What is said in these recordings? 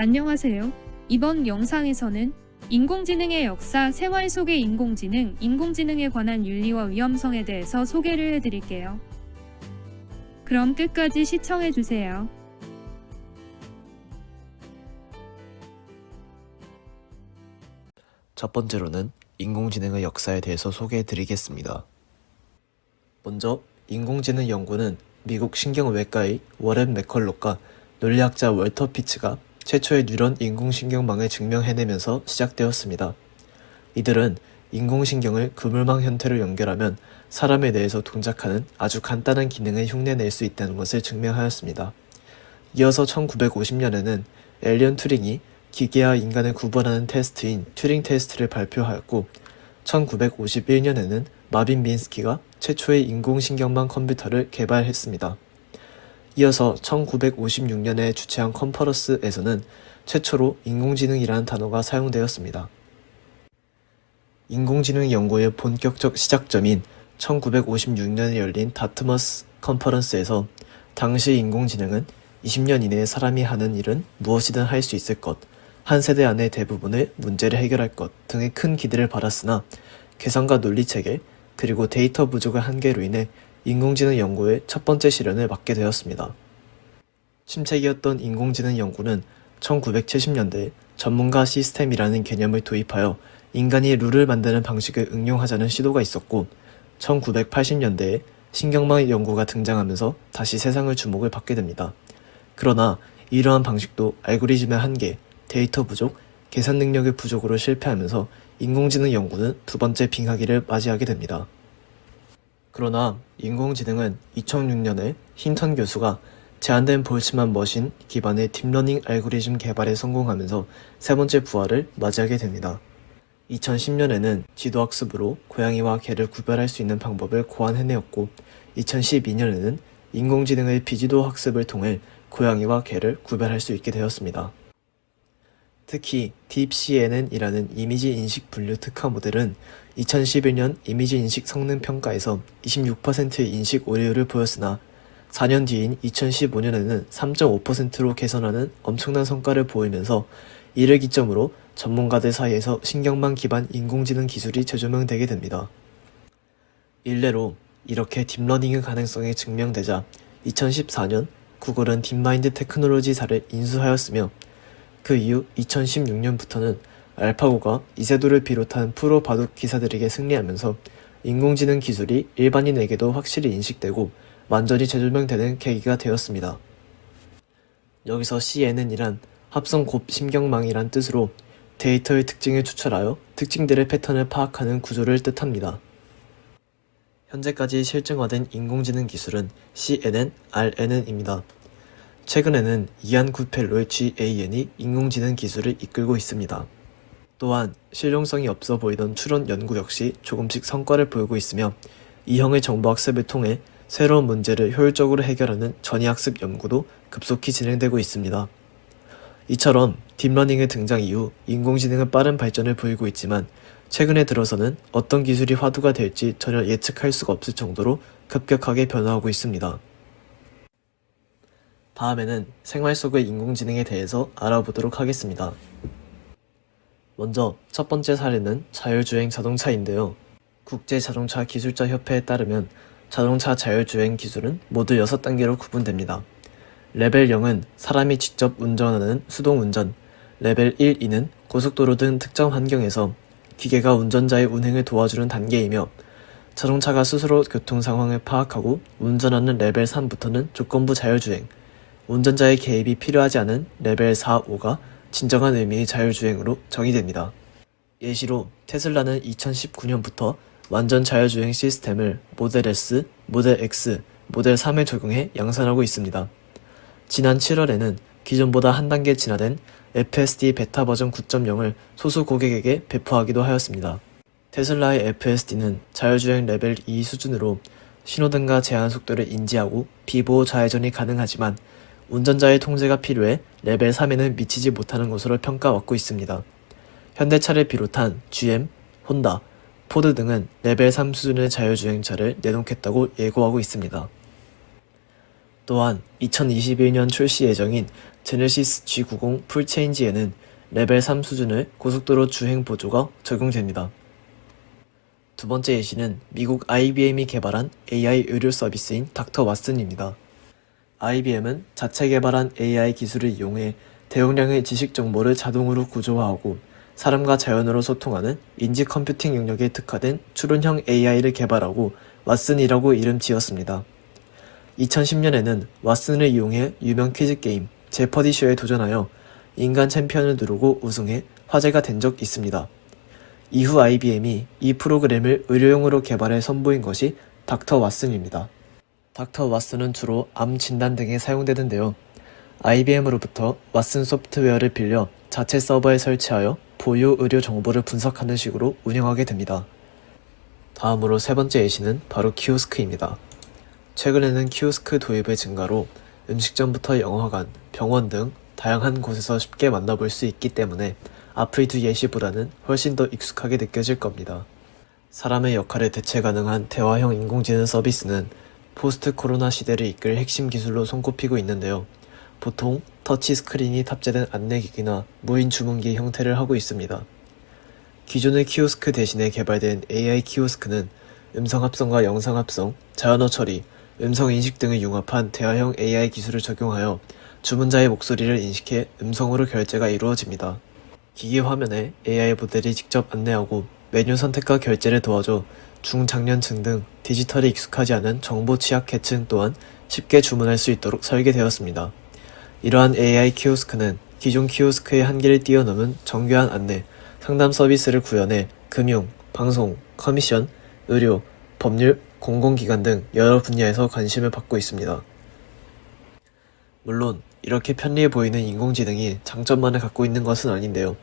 안녕하세요. 이번 영상에서는 인공지능의 역사, 생활 속의 인공지능, 인공지능에 관한 윤리와 위험성에 대해서 소개를 해드릴게요. 그럼 끝까지 시청해주세요. 첫 번째로는 인공지능의 역사에 대해서 소개해드리겠습니다. 먼저 인공지능 연구는 미국 신경외과의 워렌 맥컬록과 논리학자 월터 피츠가 최초의 뉴런 인공신경망을 증명해내면서 시작되었습니다. 이들은 인공신경을 그물망 형태로 연결하면 사람의 뇌에서 동작하는 아주 간단한 기능을 흉내낼 수 있다는 것을 증명하였습니다. 이어서 1950년에는 앨런 튜링이 기계와 인간을 구분하는 테스트인 튜링 테스트를 발표하였고, 1951년에는 마빈 민스키가 최초의 인공신경망 컴퓨터를 개발했습니다. 이어서 1956년에 주최한 컨퍼런스에서는 최초로 인공지능이라는 단어가 사용되었습니다. 인공지능 연구의 본격적 시작점인 1956년에 열린 다트머스 컨퍼런스에서 당시 인공지능은 20년 이내에 사람이 하는 일은 무엇이든 할 수 있을 것, 한 세대 안에 대부분의 문제를 해결할 것 등의 큰 기대를 받았으나 계산과 논리체계, 그리고 데이터 부족의 한계로 인해 인공지능 연구의 첫 번째 시련을 맞게 되었습니다. 침체기였던 인공지능 연구는 1970년대에 전문가 시스템이라는 개념을 도입하여 인간이 룰을 만드는 방식을 응용하자는 시도가 있었고, 1980년대에 신경망 연구가 등장하면서 다시 세상의 주목을 받게 됩니다. 그러나 이러한 방식도 알고리즘의 한계, 데이터 부족, 계산 능력의 부족으로 실패하면서 인공지능 연구는 두 번째 빙하기를 맞이하게 됩니다. 그러나 인공지능은 2006년에 힌턴 교수가 제한된 볼츠만 머신 기반의 딥러닝 알고리즘 개발에 성공하면서 세 번째 부활을 맞이하게 됩니다. 2010년에는 지도학습으로 고양이와 개를 구별할 수 있는 방법을 고안해내었고, 2012년에는 인공지능의 비지도 학습을 통해 고양이와 개를 구별할 수 있게 되었습니다. 특히 딥CNN이라는 이미지 인식 분류 특화 모델은 2011년 이미지 인식 성능 평가에서 26%의 인식 오류를 보였으나 4년 뒤인 2015년에는 3.5%로 개선하는 엄청난 성과를 보이면서 이를 기점으로 전문가들 사이에서 신경망 기반 인공지능 기술이 재조명되게 됩니다. 일례로 이렇게 딥러닝의 가능성이 증명되자 2014년 구글은 딥마인드 테크놀로지사를 인수하였으며, 그 이후 2016년부터는 알파고가 이세돌을 비롯한 프로 바둑 기사들에게 승리하면서 인공지능 기술이 일반인에게도 확실히 인식되고 완전히 재조명되는 계기가 되었습니다. 여기서 CNN이란 합성 곱심경망이란 뜻으로 데이터의 특징을 추출하여 특징들의 패턴을 파악하는 구조를 뜻합니다. 현재까지 실증화된 인공지능 기술은 CNN, RNN입니다. 최근에는 이안 굿펠로의 GAN이 인공지능 기술을 이끌고 있습니다. 또한 실용성이 없어 보이던 추론 연구 역시 조금씩 성과를 보이고 있으며, 이형의 정보학습을 통해 새로운 문제를 효율적으로 해결하는 전이학습 연구도 급속히 진행되고 있습니다. 이처럼 딥러닝의 등장 이후 인공지능은 빠른 발전을 보이고 있지만, 최근에 들어서는 어떤 기술이 화두가 될지 전혀 예측할 수가 없을 정도로 급격하게 변화하고 있습니다. 다음에는 생활 속의 인공지능에 대해서 알아보도록 하겠습니다. 먼저 첫 번째 사례는 자율주행 자동차인데요. 국제자동차 기술자 협회에 따르면 자동차 자율주행 기술은 모두 6단계로 구분됩니다. 레벨 0은 사람이 직접 운전하는 수동운전, 레벨 1, 2는 고속도로 등 특정 환경에서 기계가 운전자의 운행을 도와주는 단계이며, 자동차가 스스로 교통 상황을 파악하고 운전하는 레벨 3부터는 조건부 자율주행, 운전자의 개입이 필요하지 않은 레벨 4, 5가 진정한 의미의 자율주행으로 정의됩니다. 예시로 테슬라는 2019년부터 완전 자율주행 시스템을 모델 S, 모델 X, 모델 3에 적용해 양산하고 있습니다. 지난 7월에는 기존보다 한 단계 진화된 FSD 베타 버전 9.0을 소수 고객에게 배포하기도 하였습니다. 테슬라의 FSD는 자율주행 레벨 2 수준으로 신호등과 제한 속도를 인지하고 비보호 좌회전이 가능하지만, 운전자의 통제가 필요해 레벨 3에는 미치지 못하는 것으로 평가받고 있습니다. 현대차를 비롯한 GM, 혼다, 포드 등은 레벨 3 수준의 자율주행차를 내놓겠다고 예고하고 있습니다. 또한 2021년 출시 예정인 제네시스 G90 풀체인지에는 레벨 3 수준의 고속도로 주행 보조가 적용됩니다. 두 번째 예시는 미국 IBM이 개발한 AI 의료 서비스인 닥터 왓슨입니다. IBM은 자체 개발한 AI 기술을 이용해 대용량의 지식 정보를 자동으로 구조화하고 사람과 자연으로 소통하는 인지 컴퓨팅 영역에 특화된 추론형 AI를 개발하고 왓슨이라고 이름 지었습니다. 2010년에는 왓슨을 이용해 유명 퀴즈 게임 제퍼디쇼에 도전하여 인간 챔피언을 누르고 우승해 화제가 된 적 있습니다. 이후 IBM이 이 프로그램을 의료용으로 개발해 선보인 것이 닥터 왓슨입니다. 닥터 왓슨은 주로 암 진단 등에 사용되는데요. IBM으로부터 왓슨 소프트웨어를 빌려 자체 서버에 설치하여 보유 의료 정보를 분석하는 식으로 운영하게 됩니다. 다음으로 세 번째 예시는 바로 키오스크입니다. 최근에는 키오스크 도입의 증가로 음식점부터 영화관, 병원 등 다양한 곳에서 쉽게 만나볼 수 있기 때문에 앞의 두 예시보다는 훨씬 더 익숙하게 느껴질 겁니다. 사람의 역할을 대체 가능한 대화형 인공지능 서비스는 포스트 코로나 시대를 이끌 핵심 기술로 손꼽히고 있는데요. 보통 터치 스크린이 탑재된 안내기기나 무인 주문기 형태를 하고 있습니다. 기존의 키오스크 대신에 개발된 AI 키오스크는 음성 합성과 영상 합성, 자연어 처리, 음성 인식 등을 융합한 대화형 AI 기술을 적용하여 주문자의 목소리를 인식해 음성으로 결제가 이루어집니다. 기기 화면에 AI 모델이 직접 안내하고 메뉴 선택과 결제를 도와줘 중장년층 등 디지털에 익숙하지 않은 정보 취약 계층 또한 쉽게 주문할 수 있도록 설계되었습니다. 이러한 AI 키오스크는 기존 키오스크의 한계를 뛰어넘은 정교한 안내, 상담 서비스를 구현해 금융, 방송, 커미션, 의료, 법률, 공공기관 등 여러 분야에서 관심을 받고 있습니다. 물론 이렇게 편리해 보이는 인공지능이 장점만을 갖고 있는 것은 아닌데요.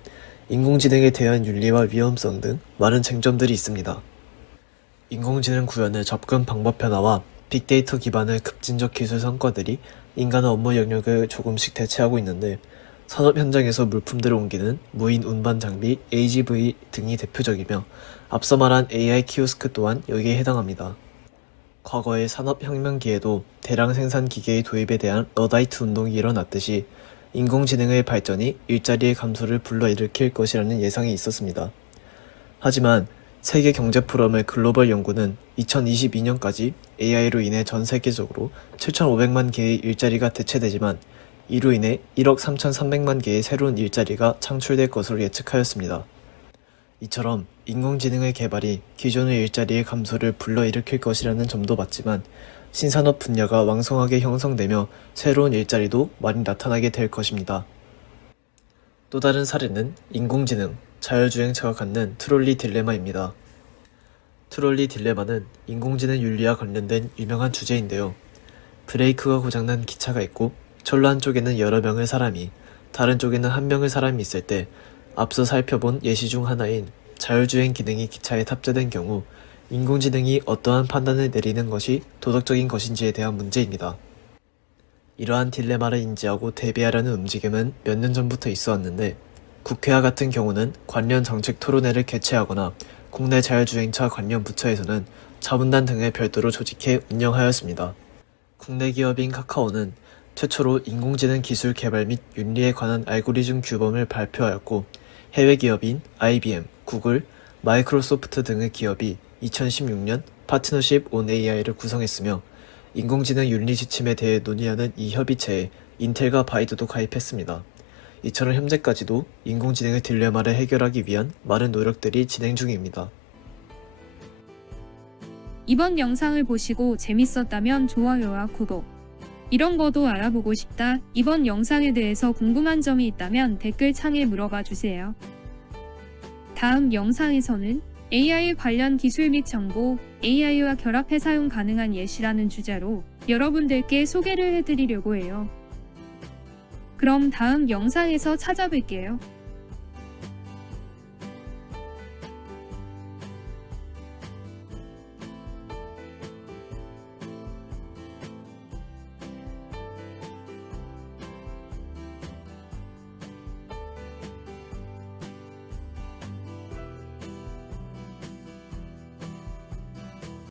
인공지능에 대한 윤리와 위험성 등 많은 쟁점들이 있습니다. 인공지능 구현의 접근 방법 변화와 빅데이터 기반의 급진적 기술 성과들이 인간의 업무 영역을 조금씩 대체하고 있는데 산업 현장에서 물품들을 옮기는 무인 운반 장비 AGV 등이 대표적이며 앞서 말한 AI 키오스크 또한 여기에 해당합니다. 과거의 산업혁명기에도 대량 생산 기계의 도입에 대한 러다이트 운동이 일어났듯이 인공지능의 발전이 일자리의 감소를 불러일으킬 것이라는 예상이 있었습니다. 하지만 세계경제포럼의 글로벌 연구는 2022년까지 AI로 인해 전 세계적으로 7,500만 개의 일자리가 대체되지만 이로 인해 1억 3,300만 개의 새로운 일자리가 창출될 것으로 예측하였습니다. 이처럼 인공지능의 개발이 기존의 일자리의 감소를 불러일으킬 것이라는 점도 맞지만 신산업 분야가 왕성하게 형성되며 새로운 일자리도 많이 나타나게 될 것입니다. 또 다른 사례는 인공지능, 자율주행차가 갖는 트롤리 딜레마입니다. 트롤리 딜레마는 인공지능 윤리와 관련된 유명한 주제인데요. 브레이크가 고장난 기차가 있고 철로 한쪽에는 여러 명의 사람이, 다른 쪽에는 한 명의 사람이 있을 때 앞서 살펴본 예시 중 하나인 자율주행 기능이 기차에 탑재된 경우 인공지능이 어떠한 판단을 내리는 것이 도덕적인 것인지에 대한 문제입니다. 이러한 딜레마를 인지하고 대비하려는 움직임은 몇 년 전부터 있어 왔는데 국회와 같은 경우는 관련 정책 토론회를 개최하거나 국내 자율주행차 관련 부처에서는 자문단 등을 별도로 조직해 운영하였습니다. 국내 기업인 카카오는 최초로 인공지능 기술 개발 및 윤리에 관한 알고리즘 규범을 발표하였고 해외 기업인 IBM, 구글, 마이크로소프트 등의 기업이 2016년 파트너십 온 AI를 구성했으며 인공지능 윤리 지침에 대해 논의하는 이 협의체에 인텔과 바이두도 가입했습니다. 이처럼 현재까지도 인공지능의 딜레마를 해결하기 위한 많은 노력들이 진행 중입니다. 이번 영상을 보시고 재밌었다면 좋아요와 구독. 이런 거도 알아보고 싶다. 이번 영상에 대해서 궁금한 점이 있다면 댓글창에 물어봐 주세요. 다음 영상에서는 AI 관련 기술 및 정보, AI와 결합해 사용 가능한 예시라는 주제로 여러분들께 소개를 해드리려고 해요. 그럼 다음 영상에서 찾아뵐게요.